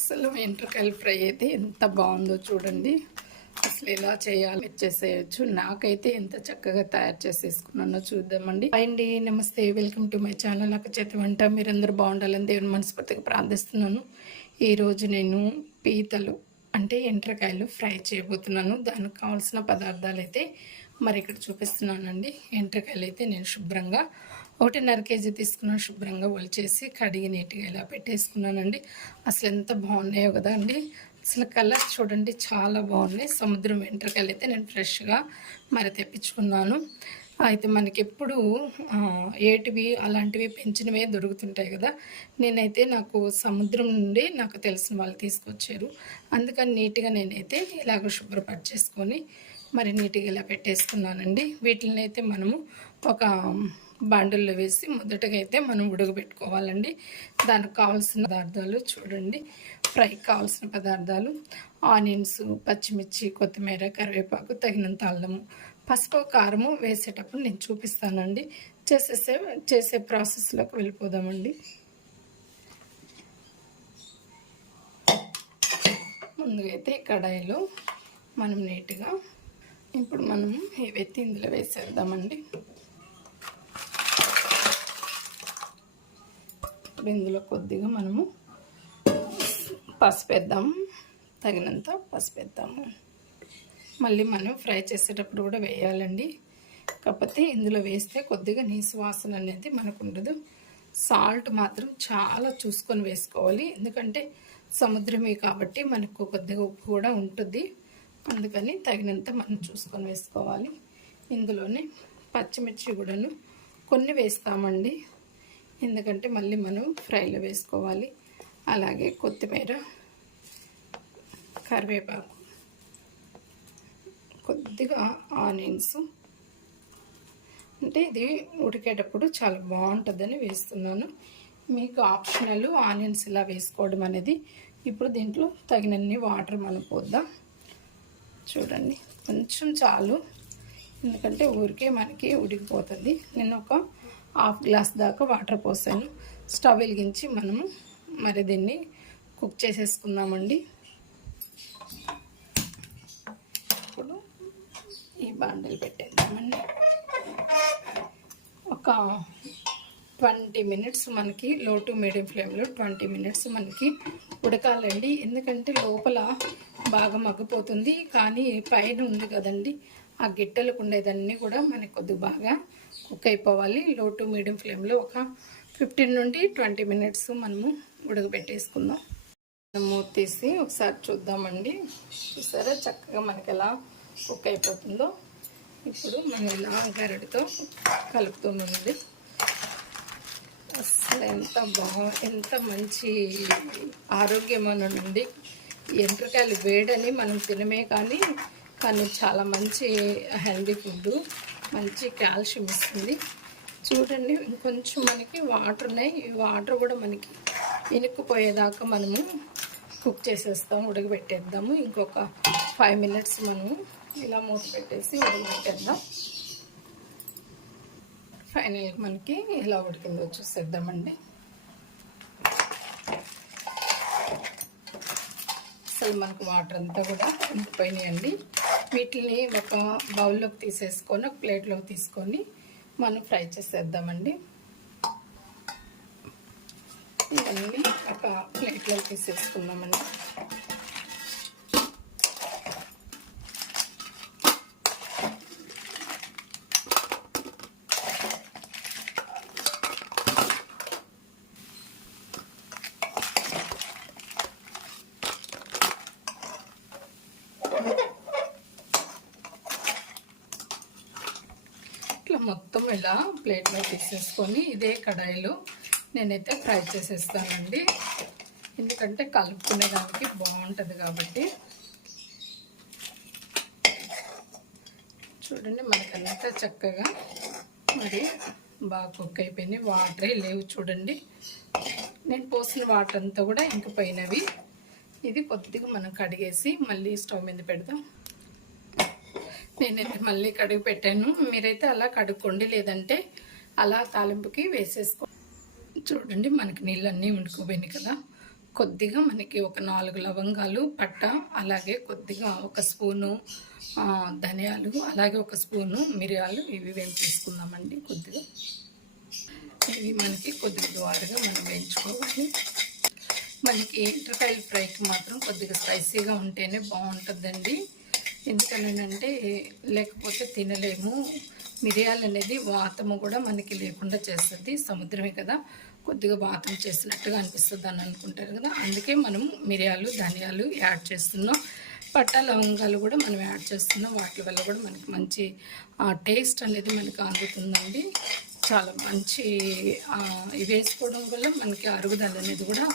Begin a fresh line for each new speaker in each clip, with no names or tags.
అసలు వెంట్రుకల ఫ్రై అయితే ఎంత బాగుందో చూడండి. అసలు ఎలా చేయాలి చేసేయచ్చు నాకైతే ఎంత చక్కగా తయారు చేసేసుకున్నానో చూద్దామండి. అండి నమస్తే. వెల్కమ్ టు మై ఛానల్ అక్క చేతి వంట. మీరందరూ బాగుండాలని దేవుని మనస్ఫూర్తిగా ప్రార్థిస్తున్నాను. ఈరోజు నేను పీతలు అంటే ఎంట్రకాయలు ఫ్రై చేయబోతున్నాను. దానికి కావాల్సిన పదార్థాలు అయితే మరి ఇక్కడ చూపిస్తున్నానండి. ఎంట్రకాయలు అయితే నేను శుభ్రంగా ఒకటిన్నర కేజీ తీసుకున్నాను శుభ్రంగా ఒలిచేసి కడిగి నీట్గా ఇలా పెట్టేసుకున్నానండి. అసలు ఎంత బాగున్నాయో కదా అండి. అసలు కలర్ చూడండి చాలా బాగున్నాయి. సముద్రం వెంట్రకాయలు అయితే నేను ఫ్రెష్గా మరి తెప్పించుకున్నాను. అయితే మనకెప్పుడు ఏటివి అలాంటివి పెంచినవే దొరుకుతుంటాయి కదా. నేనైతే నాకు సముద్రం నుండి నాకు తెలిసిన వాళ్ళు తీసుకొచ్చారు. అందుకని నీట్గా నేనైతే ఇలాగ శుభ్రపరిచేసుకొని మరి నీట్గా ఇలా పెట్టేసుకున్నానండి. వీటిని అయితే మనము ఒక బాండల్లో వేసి మొదటగా అయితే మనం ఉడకబెట్టుకోవాలండి. దానికి కావాల్సిన పదార్థాలు చూడండి. ఫ్రైకి కావాల్సిన పదార్థాలు ఆనియన్స్ పచ్చిమిర్చి కొత్తిమీర కరివేపాకు తగినంత అల్లము పసుపు కారము వేసేటప్పుడు నేను చూపిస్తానండి. చేసేసే చేసే ప్రాసెస్లోకి వెళ్ళిపోదామండి. ముందుగా అయితే కడాయిలో మనం నీట్గా ఇప్పుడు మనం ఏవైతే ఇందులో వేసేద్దామండి. ఇప్పుడు ఇందులో కొద్దిగా మనము పసుపు వేద్దాం తగినంత పసుపు వేద్దాము మళ్ళీ మనం ఫ్రై చేసేటప్పుడు కూడా వేయాలండి. కాకపోతే ఇందులో వేస్తే కొద్దిగా నీసు వాసన అనేది మనకు ఉండదు సాల్ట్ మాత్రం చాలా చూసుకొని వేసుకోవాలి. ఎందుకంటే సముద్రమే కాబట్టి మనకు కొద్దిగా ఉప్పు కూడా ఉంటుంది. అందుకని తగినంత మనం చూసుకొని వేసుకోవాలి. ఇందులోనే పచ్చిమిర్చి కూడాను కొన్ని వేస్తామండి. ఎందుకంటే మళ్ళీ మనం ఫ్రైలో వేసుకోవాలి. అలాగే కొత్తిమీర కరివేపాకు కొద్దిగా ఆనియన్స్. అంటే ఇది ఉడికేటప్పుడు చాలా బాగుంటుందని వేస్తున్నాను. మీకు ఆప్షనల్ ఆనియన్స్ ఇలా వేసుకోవడం అనేది ఇప్పుడు దీంట్లో తగినన్ని వాటర్ మనం పోద్దాం. చూడండి కొంచెం చాలు. ఎందుకంటే ఊరికే మనకి ఉడికిపోతుంది. నేను ఒక హాఫ్ గ్లాస్ దాకా వాటర్ పోసాను. స్టవ్ వెలిగించి మనము మరి దీన్ని కుక్ చేసేసుకుందామండి. ఇప్పుడు ఈ బాండలు పెట్టేద్దామండి. ఒక ట్వంటీ మినిట్స్ మనకి లో టు మీడియం ఫ్లేమ్లో ట్వంటీ మినిట్స్ మనకి ఉడకాలండి. ఎందుకంటే లోపల బాగా మగ్గిపోతుంది. కానీ పైన ఉంది కదండి. ఆ గిట్టలకు ఉండేదన్నీ కూడా మనకు కొద్దిగా బాగా కుక్ అయిపోవాలి లో టు మీడియం ఫ్లేమ్లో ఒక ఫిఫ్టీన్ నుండి ట్వంటీ మినిట్స్ మనము ఉడకబెట్టేసుకుందాం. మూత తీసి ఒకసారి చూద్దామండి. చూసారా? చక్కగా మనకి ఎలా కుక్ అయిపోతుందో ఇప్పుడు మనం ఇలా గరడితో కలుపుతుంది అసలు ఎంత బాగా ఎంత మంచి ఆరోగ్యమనండి ఎంట్రకాయలు వేడని మనం తినమే కానీ కానీ చాలా మంచి హెల్దీ ఫుడ్ మంచి కాల్షియం ఇస్తుంది. చూడండి ఇంకొంచెం మనకి వాటర్ ఉన్నాయి. ఈ వాటర్ కూడా మనకి ఇనుక్కుపోయేదాకా మనము కుక్ చేసేస్తాం ఉడకబెట్టేద్దాము. ఇంకొక ఫైవ్ మినిట్స్ మనము ఇలా మూత పెట్టేసి ఉడకబెట్టేద్దాం. ఫైనల్గా మనకి ఇలా ఉడికిందో చూసేద్దామండి. అసలు మనకు వాటర్ అంతా కూడా ఉండిపోయినాయండి వీటిని ఒక బౌల్లోకి తీసేసుకొని ఒక ప్లేట్లోకి తీసుకొని మనం ఫ్రై చేసేద్దామండి. ఇవన్నీ ఒక ప్లేట్లోకి తీసేసుకుందామండి ఇట్లా మొత్తం ఇలా ప్లేట్లో తీసేసుకొని ఇదే కడాయిలో నేనైతే ఫ్రై చేసేస్తానండి. ఎందుకంటే కలుపుకునే దానికి బాగుంటుంది కాబట్టి. చూడండి మనకంతా చక్కగా మరి బాగా కుక్ అయిపోయినాయి. వాటరే లేవు చూడండి. నేను పోసిన వాటర్ అంతా కూడా ఇంకిపోయినవి. ఇది కొద్దిగా మనం కడిగేసి మళ్ళీ స్టవ్ మీద పెడదాం. నేనైతే మళ్ళీ కడుగు పెట్టాను. మీరైతే అలా కడుక్కోండి లేదంటే అలా తాలింపుకి వేసేసుకో. చూడండి మనకి నీళ్ళన్నీ ఉడుకుపోయినాయి కదా. కొద్దిగా మనకి ఒక నాలుగు లవంగాలు పట్ట అలాగే కొద్దిగా ఒక స్పూను ధనియాలు అలాగే ఒక స్పూను మిరియాలు ఇవి వేయించేసుకుందామండి కొద్దిగా. ఇవి మనకి కొద్దిగా ద్వారగా మనం వేయించుకోవాలి. మనకి ఇంటర్ఫైల్ ఫ్రైకి మాత్రం కొద్దిగా స్పైసీగా ఉంటేనే బాగుంటుందండి. ఎందుకనంటే లేకపోతే తినలేము. మిరియాలు అనేది వాతము కూడా మనకి లేకుండా చేస్తుంది. సముద్రమే కదా. కొద్దిగా వాతం చేసినట్టుగా అనిపిస్తుంది అని అనుకుంటారు కదా. అందుకే మనం మిరియాలు ధనియాలు యాడ్ చేస్తున్నాం. పట్టా లవంగాలు కూడా మనం యాడ్ చేస్తున్నాం. వాటి వల్ల కూడా మనకి మంచి టేస్ట్ అనేది మనకి అందుతుందండి. చాలా మంచి ఇవి వేసుకోవడం వల్ల మనకి అరుగుదల అనేది కూడా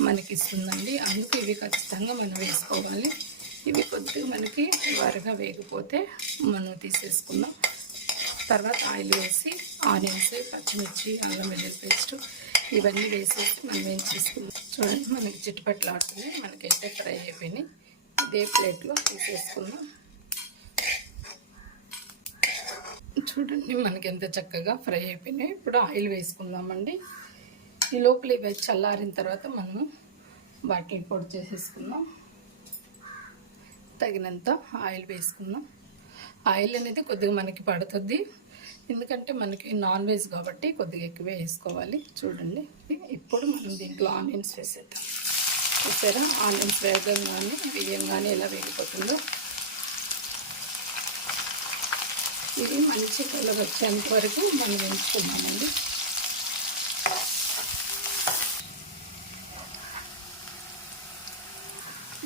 మనకి ఇస్తుందండి. అందుకే ఇవి ఖచ్చితంగా మనం వేసుకోవాలి. ఇవి కొద్దిగా మనకి వరగా వేగిపోతే మనం తీసేసుకుందాం. తర్వాత ఆయిల్ వేసి ఆనియన్స్ పచ్చిమిర్చి అల్లం వెల్లుల్లి పేస్ట్ ఇవన్నీ వేసేసి మనం ఏం చేసుకుందాం? చూడండి మనకి చిట్టుపట్లాడుతుంది మనకైతే ఫ్రై అయిపోయినాయి. ఇదే ప్లేట్లో తీసేసుకుందాం. చూడండి మనకి ఎంత చక్కగా ఫ్రై అయిపోయినాయి. ఇప్పుడు ఆయిల్ వేసుకుందామండి. ఈ లోపల ఇవి చల్లారిన తర్వాత మనము వాటిని పొడి చేసేసుకుందాం. తగినంత ఆయిల్ వేసుకుందాం. ఆయిల్ అనేది కొద్దిగా మనకి పడుతుంది. ఎందుకంటే మనకి నాన్ వెజ్ కాబట్టి కొద్దిగా ఎక్కువే వేసుకోవాలి. చూడండి. ఇప్పుడు మనం దీంట్లో ఆనియన్స్ వేసేద్దాం. చూసారా? ఆనియన్స్ వేగంగానే వేయంగానే ఎలా వేగిపోతుందో. ఇది మంచి కలర్ వచ్చేంత వరకు మనం వేయించుకున్నామండి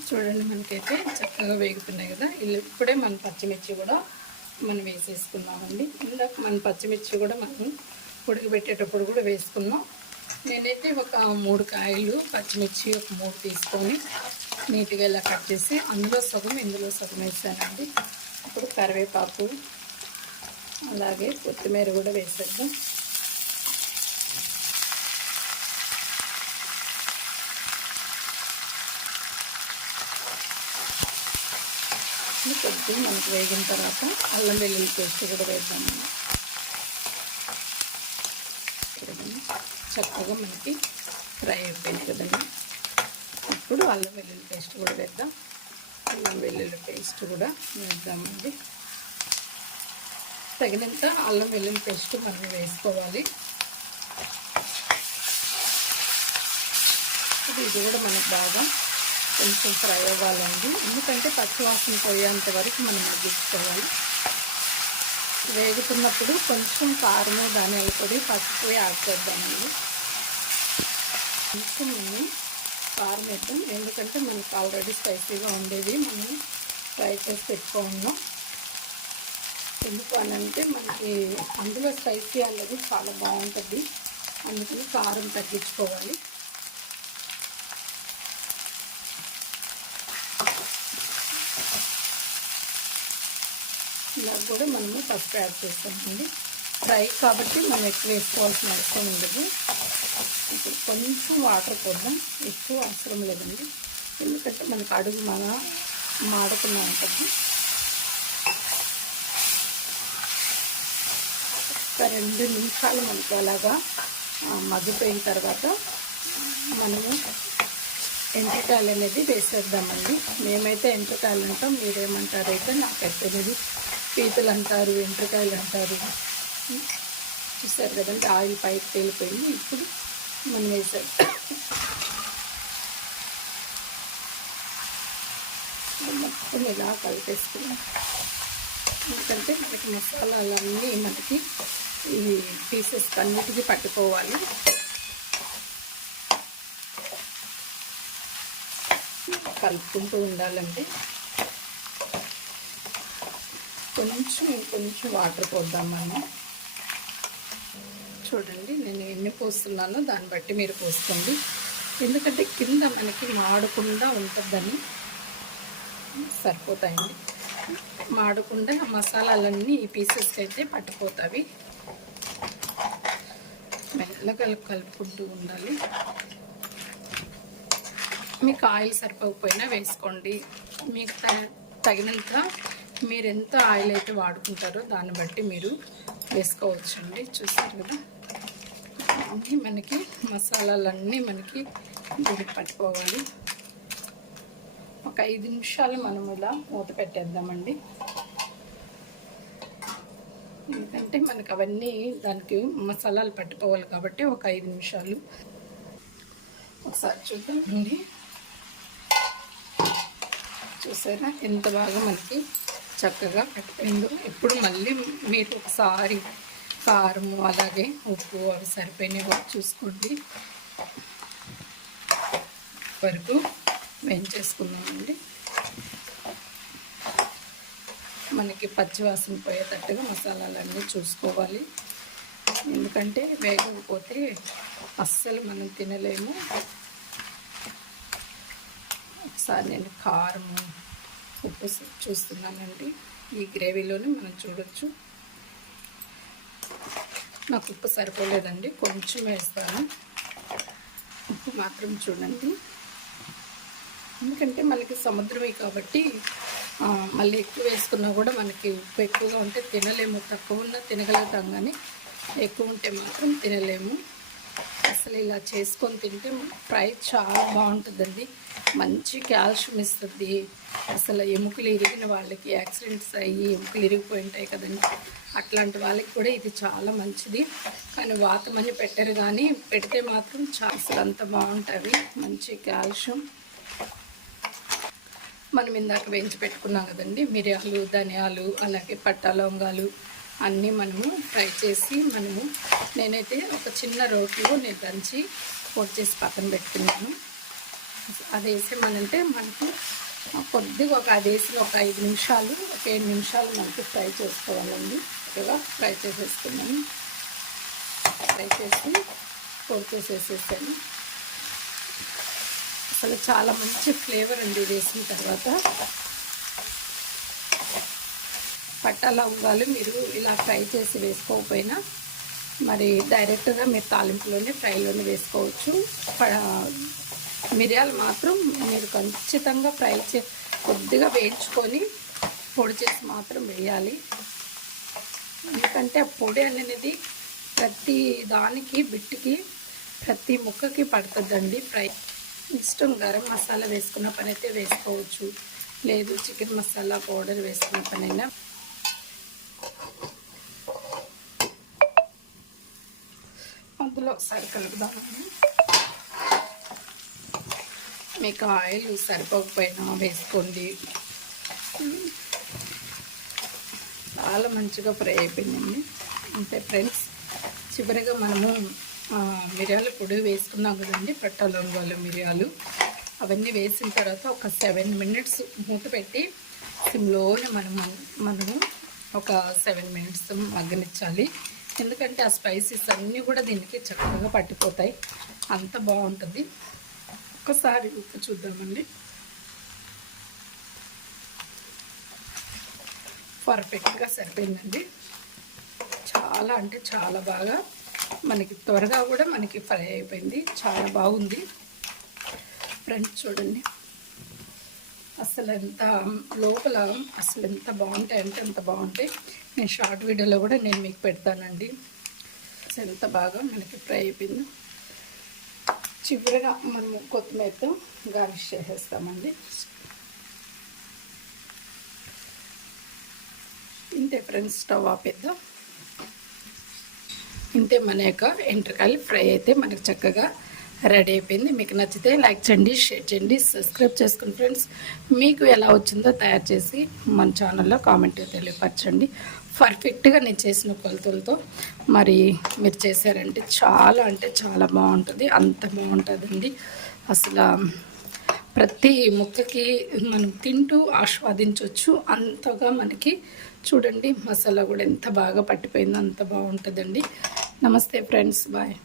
చూడండి మనకైతే చక్కగా వేగుతున్నాయి కదా. ఇల్లు ఇప్పుడే మన పచ్చిమిర్చి కూడా మనం వేసేసుకున్నామండి ఇందాక మన పచ్చిమిర్చి కూడా మనం ఉడకబెట్టేటప్పుడు కూడా వేసుకున్నాం. నేనైతే ఒక మూడు కాయలు పచ్చిమిర్చి ఒక మూడు తీసుకొని నీట్గా ఇలా కట్ చేసి అందులో సగం ఇందులో సగం వేసానండి. ఇప్పుడు కరివేపాకు అలాగే కొత్తిమీర కూడా వేసేద్దాం. ఇది కొద్దిగా మనకు వేగిన తర్వాత అల్లం వెల్లుల్లి పేస్ట్ కూడా వేద్దాము చూడండి చక్కగా మనకి ఫ్రై అయిపోయింది కదండి. ఇప్పుడు అల్లం వెల్లుల్లి పేస్ట్ కూడా వేద్దాం. అల్లం వెల్లుల్లి పేస్ట్ కూడా వేద్దామండి. తగినంత అల్లం వెల్లుల్లి పేస్ట్ మనం వేసుకోవాలి. ఇది ఇది కూడా మనకు బాగా కొంచెం ఫ్రై అవ్వాలండి. ఎందుకంటే పచ్చివాసన పోయేంత వరకు మనం మగ్గించుకోవాలి. వేగుతున్నప్పుడు కొంచెం కారము ధనియాల పొడి పసుపు యాడ్ చేద్దామండి. కొంచెం మనం కారం వేద్దాం. ఎందుకంటే మనకి ఆల్రెడీ స్పైసీగా ఉండేది మనం ఫ్రై చేసి పెట్టుకున్నాం ఎందుకు అని అంటే మనకి అందులో స్పైసీ అనేది చాలా బాగుంటుంది. అందుకని కారం తగ్గించుకోవాలి ఇలా కూడా మనము పసుపు యాడ్ చేస్తామండి ఫ్రై కాబట్టి మనం ఎక్కువ వేసుకోవాల్సిన అవసరం ఉండదు. ఇప్పుడు కొంచెం వాటర్ పోద్దాం. ఎక్కువ అవసరం లేదండి. ఎందుకంటే మనకు అడుగు మన మాడకుండా ఉంటుంది. ఒక రెండు నిమిషాలు మనకు అలాగా మగ్గిపోయిన తర్వాత మనము ఎండ్రకాయలు అనేది వేసేద్దామండి. మేమైతే ఎండ్రకాయలు అంటాం మీరేమంటారు అయితే నాకైతే తెలియదు పీతలు అంటారు వెంట్రకాయలు అంటారు చూసారు కదంటే ఆయిల్ పైకి తేలిపోయింది. ఇప్పుడు మనం వేసాం. మొత్తం ఇలా కలిపేసుకున్నాం ఎందుకంటే మనకి మసాలాలన్నీ మనకి ఈ పీసెస్ అన్నిటికీ పట్టుకోవాలి. కలుపుకుంటూ ఉండాలండి కొంచెం ఇంకొంచెం వాటర్ పోద్దాం మనం చూడండి నేను ఎన్ని పోస్తున్నానో దాన్ని బట్టి మీరు పోసుకోండి. ఎందుకంటే కింద మనకి మాడకుండా ఉంటుందని సరిపోతాయండి. మాడకుండా మసాలాలన్నీ ఈ పీసెస్కి అయితే పట్టుకోతాయి మెల్లగా కలుపుకుంటూ ఉండాలి. మీకు ఆయిల్ సరిపోకపోయినా వేసుకోండి. మీకు త- తగినంత మీరు ఎంత ఆయిల్ అయితే వాడుకుంటారో దాన్ని బట్టి మీరు వేసుకోవచ్చండి. చూస్తారు కదా? అన్నీ మనకి మసాలాలన్నీ మనకి దీనికి పట్టుకోవాలి. ఒక ఐదు నిమిషాలు మనం ఇలా మూత పెట్టేద్దామండి. ఎందుకంటే మనకు అవన్నీ దానికి మసాలాలు పట్టుకోవాలి కాబట్టి ఒక ఐదు నిమిషాలు. ఒకసారి చూద్దామండి చూసారా? ఎంత బాగా మనకి చక్కగా పట్టిపోయిందో ఇప్పుడు మళ్ళీ మీరు ఒకసారి కారం అలాగే ఉప్పు అవి సరిపోయినాయి చూసుకోండి. వరకు వేయించేసుకుందామండి. మనకి పచ్చివాసన పోయేటట్టుగా మసాలాలన్నీ చూసుకోవాలి. ఎందుకంటే వేగకపోతే అస్సలు మనం తినలేము. ఒకసారి నేను కారము ఉప్పు చూస్తున్నానండి. ఈ గ్రేవీలోనే మనం చూడొచ్చు. నాకు ఉప్పు సరిపోలేదండి. కొంచెం వేస్తాను. ఉప్పు మాత్రం చూడండి. ఎందుకంటే మనకి సముద్రమే కాబట్టి మళ్ళీ ఎక్కువ వేసుకున్నా కూడా మనకి ఉప్పు ఎక్కువగా ఉంటే తినలేము. తక్కువ ఉన్నా తినగలుగుతాం కానీ ఎక్కువ ఉంటే మాత్రం తినలేము. అసలు ఇలా చేసుకొని తింటే ఫ్రై చాలా బాగుంటుందండి. మంచి కాల్షియం ఇస్తుంది. అసలు ఎముకలు ఇరిగిన వాళ్ళకి యాక్సిడెంట్స్ అయ్యి ఎముకలు ఇరిగిపోయి ఉంటాయి కదండి. అట్లాంటి వాళ్ళకి కూడా ఇది చాలా మంచిది. కానీ వాతమని పెట్టరు కానీ పెడితే మాత్రం చాలా అసలు అంత బాగుంటుంది మంచి కాల్షియం. మనం ఇందాక వేయించి పెట్టుకున్నాం కదండి. మిరియాలు ధనియాలు అలాగే పట్టా లవంగాలు అన్నీ మనము ఫ్రై చేసి మనము నేనైతే ఒక చిన్న రోట్లో నేను దంచి పొడి చేసి పక్కన పెట్టుకున్నాను. అది వేసేమనంటే మనకు కొద్దిగా ఒక అది వేసి ఒక ఐదు నిమిషాలు ఒక ఏడు నిమిషాలు మనకి ఫ్రై చేసుకోవాలండి. చక్కగా ఫ్రై చేసేసుకున్నాను. ఫ్రై చేసి పొడి చేసేసేసాను. అసలు చాలా మంచి ఫ్లేవర్ అండి వేసిన తర్వాత. పట్టా లవంగాలు మీరు ఇలా ఫ్రై చేసి వేసుకోకపోయినా మరి డైరెక్ట్గా మీరు తాలింపులోనే ఫ్రైలోనే వేసుకోవచ్చు. మిరియాలు మాత్రం మీరు ఖచ్చితంగా ఫ్రై చే కొద్దిగా వేయించుకొని పొడి చేసి మాత్రం వేయాలి. ఎందుకంటే ఆ పొడి అనేది ప్రతి దానికి బిట్టుకి ప్రతి ముక్కకి పడుతుందండి ఫ్రై. ఇష్టం గరం మసాలా వేసుకున్న పని అయితే వేసుకోవచ్చు. లేదు చికెన్ మసాలా పౌడర్ వేసుకున్న పనైనా అందులో ఒకసారి కలుపుదామండి మీకు ఆయిల్ సరిపోకపోయినా వేసుకోండి. చాలా మంచిగా ఫ్రై అయిపోయిందండి. అంతే ఫ్రెండ్స్ చివరిగా మనము మిరియాల పొడి వేసుకున్నాం కదండి పట్టలొంగలు మిరియాలు. అవన్నీ వేసిన తర్వాత ఒక సెవెన్ మినిట్స్ మూత పెట్టి సిమ్లోనే మనము మనము ఒక సెవెన్ మినిట్స్ మగ్గనిచ్చాలి. ఎందుకంటే ఆ స్పైసెస్ అన్నీ కూడా దీనికి చక్కగా పట్టిపోతాయి. అంత బాగుంటుంది. ఒక్కసారి ఉప్పు చూద్దామండి. పర్ఫెక్ట్గా సరిపోయిందండి. చాలా అంటే చాలా బాగా మనకి త్వరగా కూడా మనకి ఫ్రై అయిపోయింది. చాలా బాగుంది. ఫ్రెండ్స్ చూడండి. అసలు ఎంత లోపల అసలు ఎంత బాగుంటాయి అంటే ఎంత బాగుంటాయి. నేను షార్ట్ వీడియోలో కూడా నేను మీకు పెడతానండి. అసలు ఎంత బాగా మనకి ఫ్రై అయిపోయింది. చివరిగా మనము కొత్తిమీరతో గార్నిష్ చేసేస్తామండి. ఇంతే ఫ్రెండ్స్ స్టవ్ ఆపేద్దాం. ఇంతే మన యొక్క ఎంట్రకాయలు ఫ్రై అయితే మనకు చక్కగా రెడీ అయిపోయింది. మీకు నచ్చితే లైక్ చేయండి షేర్ చేయండి సబ్స్క్రైబ్ చేసుకోండి ఫ్రెండ్స్. మీకు ఎలా వచ్చిందో తయారు చేసి మన ఛానల్లో కామెంట్ తెలియపరచండి. పర్ఫెక్ట్గా నేను చేసిన కొలతలతో మరి మీరు చేశారంటే చాలా అంటే చాలా బాగుంటుంది అంత బాగుంటుందండి. అసలు ప్రతి ముక్కకి మనం తింటూ ఆస్వాదించవచ్చు అంతగా మనకి చూడండి మసాలా కూడా ఎంత బాగా పట్టిపోయిందో అంత బాగుంటుందండి. నమస్తే ఫ్రెండ్స్ బాయ్.